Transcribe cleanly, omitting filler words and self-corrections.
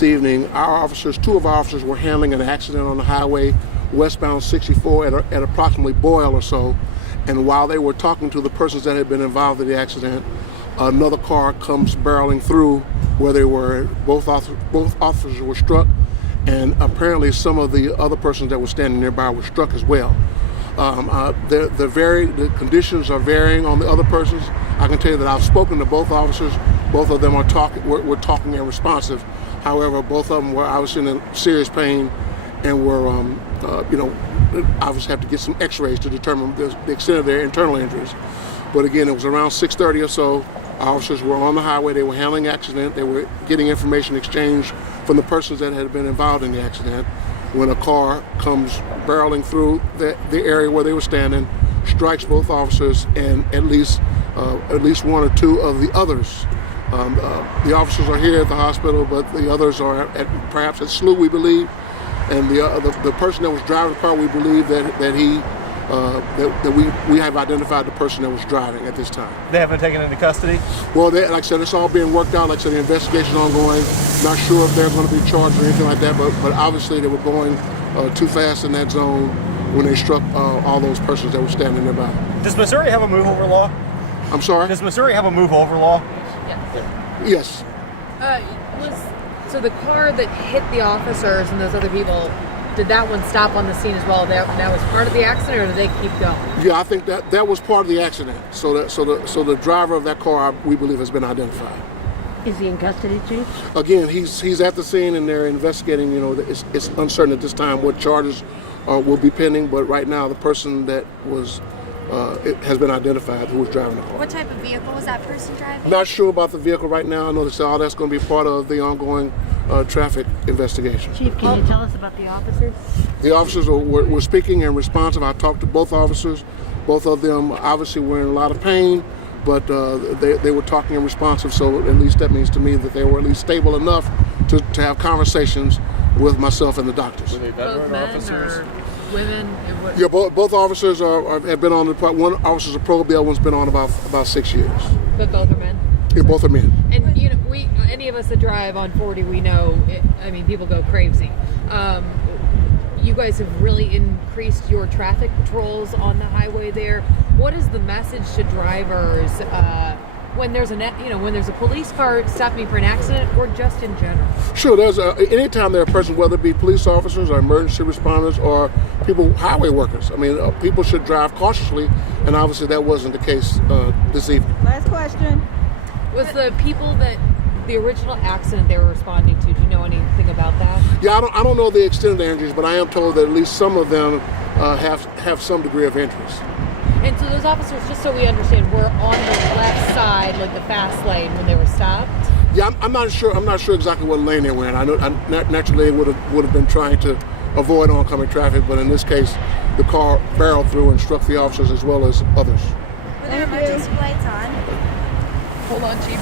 this evening, two of our officers were handling an accident on the highway westbound 64 at approximately Boyle or so. And while they were talking to the persons that had been involved in the accident, another car comes barreling through where they were. Both officers were struck, and apparently some of the other persons that were standing nearby were struck as well. The conditions are varying on the other persons. I can tell you that I've spoken to both officers. Both of them were talking and responsive. However, both of them were obviously in serious pain and were, obviously have to get some x-rays to determine the extent of their internal injuries. But again, it was around 6:30 or so. Our officers were on the highway. They were handling the accident. They were getting information exchanged from the persons that had been involved in the accident when a car comes barreling through the area where they were standing, strikes both officers, and at least one or two of the others. The officers are here at the hospital, but the others are perhaps at SLU, we believe. And the person that was driving the car, we believe that we have identified the person that was driving at this time. They haven't been taken into custody? Well, like I said, it's all being worked out. Like I said, the investigation is ongoing. Not sure if they're going to be charged or anything like that, but obviously they were going too fast in that zone when they struck all those persons that were standing nearby. Does Missouri have a move-over law? I'm sorry? Does Missouri have a move-over law? Yes. So the car that hit the officers and those other people, did that one stop on the scene as well? That was part of the accident, or did they keep going? Yeah, I think that was part of the accident. So the driver of that car, we believe, has been identified. Is he in custody, Chief? Again, he's at the scene and they're investigating. It's uncertain at this time what charges will be pending, but right now the person that was has been identified who was driving the car. What type of vehicle was that person driving? Not sure about the vehicle right now. I know that's going to be part of the ongoing traffic investigation. Chief, can you tell us about the officers? The officers were speaking and responsive. I talked to both officers. Both of them obviously were in a lot of pain, but they were talking and responsive, so at least that means to me that they were at least stable enough to have conversations with myself and the doctors. Were they veteran officers? Or women? Yeah, both officers have been on the part. One officer's a probation, one's been on about 6 years. But both are men? Yeah, both are men. And any of us that drive on 40, we know, people go crazy. You guys have really increased your traffic patrols on the highway there. What is the message to drivers when there's a police car stopping for an accident, or just in general? Sure, there's anytime there are persons, whether it be police officers or emergency responders or highway workers. People should drive cautiously, and obviously that wasn't the case this evening. Last question. Was the people that the original accident they were responding to, do you know anything about that? Yeah, I don't know the extent of the injuries, but I am told that at least some of them have some degree of injuries. And so those officers, just so we understand, were on the left side, like the fast lane, when they were stopped? Yeah, I'm not sure. I'm not sure exactly what lane they were in. I know naturally they would have been trying to avoid oncoming traffic, but in this case, the car barreled through and struck the officers as well as others. Were there emergency lights on? Hold on, Chief.